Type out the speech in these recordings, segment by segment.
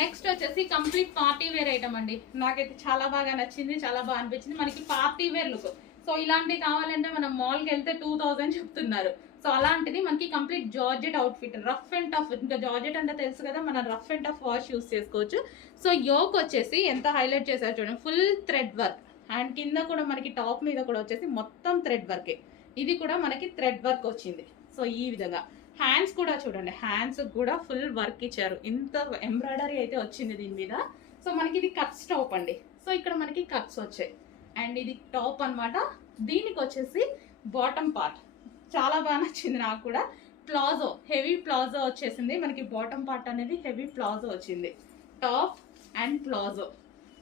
Next వచ్చేసి complete party wear item అండి. నాకైతే చాలా బాగా నచ్చింది, చాలా బాగా అనిపించింది. మనకి పార్టీ వేర్ లుక్. సో ఇలాంటివి కావాలంటే మనం మాల్కి వెళ్తే 2000 చెప్తున్నారు. సో అలాంటిది మనకి complete georgette outfit, rough and tough. ఇంకా జార్జెట్ అంటే తెలుసు కదా, మనం rough and tough wash use చేసుకోవచ్చు. సో యోక్ వచ్చేసి ఎంత హైలైట్ చేశారు చూడండి, ఫుల్ థ్రెడ్ వర్క్. అండ్ కింద కూడా మనకి టాప్ మీద కూడా వచ్చేసి మొత్తం థ్రెడ్ వర్కే. ఇది కూడా మనకి థ్రెడ్ వర్క్ వచ్చింది. సో ఈ విధంగా హ్యాండ్స్ కూడా చూడండి, హ్యాండ్స్ కూడా ఫుల్ వర్క్ ఇచ్చారు. ఇంత ఎంబ్రాయిడరీ అయితే వచ్చింది దీని మీద. సో మనకి ఇది కట్స్ టాప్ అండి. సో ఇక్కడ మనకి కట్స్ వచ్చాయి. అండ్ ఇది టాప్ అన్నమాట. దీనికి వచ్చేసి బాటమ్ పార్ట్ చాలా బాగా నచ్చింది నాకు కూడా. ప్లాజో, హెవీ ప్లాజో వచ్చేసింది మనకి. బాటమ్ పార్ట్ అనేది హెవీ ప్లాజో వచ్చింది, టాప్ అండ్ ప్లాజో.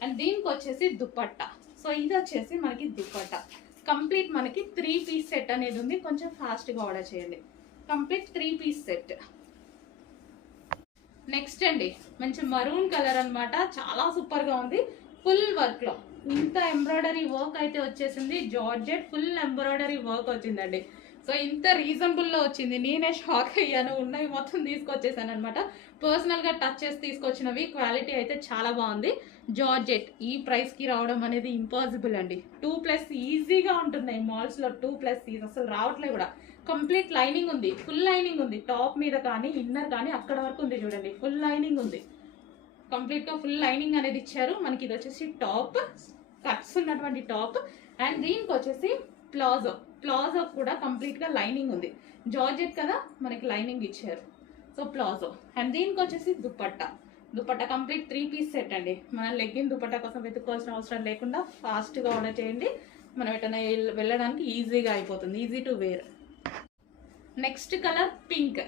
అండ్ దీనికి వచ్చేసి దుపట్టా. సో ఇది వచ్చేసి మనకి దుపట్టా. కంప్లీట్ మనకి 3 పీస్ సెట్ అనేది ఉంది. కొంచెం ఫాస్ట్గా ఆర్డర్ చేయండి. Complete 3 piece set. నెక్స్ట్ అండి మంచి మరూన్ కలర్ అన్నమాట. చాలా సూపర్ గా ఉంది. ఫుల్ వర్క్ లో ఇంత ఎంబ్రాయిడరీ వర్క్ అయితే వచ్చేసింది. జార్జెట్ ఫుల్ ఎంబ్రాయిడరీ వర్క్ వచ్చిందండి. సో ఇంత రీజనబుల్ లో వచ్చింది. నేనే షాక్ అయ్యాను. ఉన్నవి మొత్తం తీసుకొచ్చేసాను అనమాట. పర్సనల్ గా టచ్ చేసి తీసుకొచ్చినవి. క్వాలిటీ అయితే చాలా బాగుంది. జార్జెట్ ఈ ప్రైస్ కి రావడం అనేది ఇంపాసిబుల్ అండి. 2+ ఈజీగా ఉంటున్నాయి మాల్స్ లో. 2+ అసలు రావట్లేదు కూడా. కంప్లీట్ లైనింగ్ ఉంది, ఫుల్ లైనింగ్ ఉంది. టాప్ మీద కానీ ఇన్నర్ కానీ అక్కడ వరకు ఉంది చూడండి, ఫుల్ లైనింగ్ ఉంది. కంప్లీట్ గా ఫుల్ లైనింగ్ అనేది ఇచ్చారు మనకి. ఇది వచ్చేసి టాప్, కట్స్ ఉన్నటువంటి టాప్. అండ్ దీనికి వచ్చేసి ప్లాజో. ప్లాజో కూడా కంప్లీట్ గా లైనింగ్ ఉంది. జార్జెట్ కదా మనకి లైనింగ్ ఇచ్చారు. So palazzo. అండ్ దీనికి వచ్చేసి dupatta. Dupatta complete 3 piece set అండి. మనం లెగ్గిన్ దుపట్టా కోసం వెతుక్కోవాల్సిన అవసరం లేకుండా ఫాస్ట్ గా ఆర్డర్ చేయండి. మనం ఎటైనా వెళ్ళడానికి ఈజీగా అయిపోతుంది. Easy to wear. Next colour pink.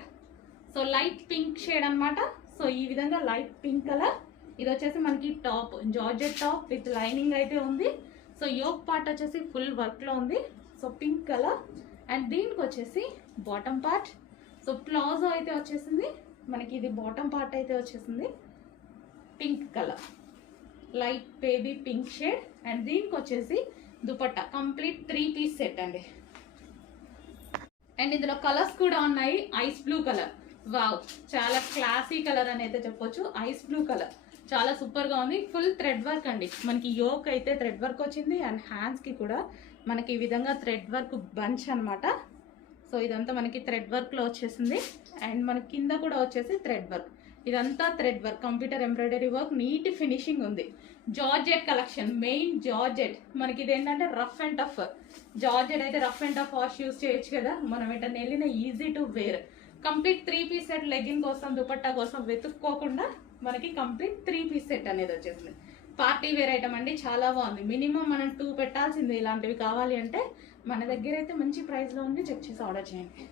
So light pink shade అన్నమాట. సో ఈ విధంగా లైట్ పింక్ కలర్. ఇది వచ్చేసి మనకి top, georgette top with lining అయితే ఉంది. సో యోక్ పార్ట్ వచ్చేసి ఫుల్ వర్క్ లో ఉంది. So pink colour. అండ్ దీనికి వచ్చేసి బాటమ్ పార్ట్. సో ప్లాజో అయితే వచ్చేసింది మనకి. ఇది బాటమ్ పార్ట్ అయితే వచ్చేసింది pink colour, light baby pink shade. And దీనికి వచ్చేసి దుపట్టా కంప్లీట్ 3 పీస్ సెట్ అండి. అండ్ ఇందులో కలర్స్ కూడా ఉన్నాయి. ఐస్ బ్లూ కలర్, వావ్ చాలా క్లాసీ కలర్ అని అయితే చెప్పొచ్చు. ఐస్ బ్లూ కలర్ చాలా సూపర్ గా ఉంది. ఫుల్ థ్రెడ్ వర్క్ అండి. మనకి యోక్ అయితే థ్రెడ్ వర్క్ వచ్చింది. అండ్ హ్యాండ్స్ కి కూడా మనకి ఈ విధంగా థ్రెడ్ వర్క్ బంచ్ అనమాట. సో ఇదంతా మనకి థ్రెడ్ వర్క్ లో వచ్చేసింది. అండ్ మనకి కింద కూడా వచ్చేసి థ్రెడ్ వర్క్. ఇదంతా thread work, computer embroidery work, neat finishing ఉంది. Georgette collection, main georgette. మనకి ఇది ఏంటంటే రఫ్ అండ్ టఫ్. జార్జెట్ అయితే rough and tough wash use చేయొచ్చు కదా, మనం ఎటన్నా వెళ్ళిన easy to wear. Complete 3 piece set. Legging కోసం దుపట్టా కోసం వెతుక్కోకుండా మనకి కంప్లీట్ 3 పీస్ సెట్ అనేది వచ్చేసింది. పార్టీ వేర్ ఐటమ్ అండి. చాలా బాగుంది. మినిమం మనం 2 పెట్టాల్సిందే ఇలాంటివి కావాలి అంటే. మన దగ్గర అయితే మంచి ప్రైస్ లో ఉంది. చెక్ చేసి ఆర్డర్ చేయండి.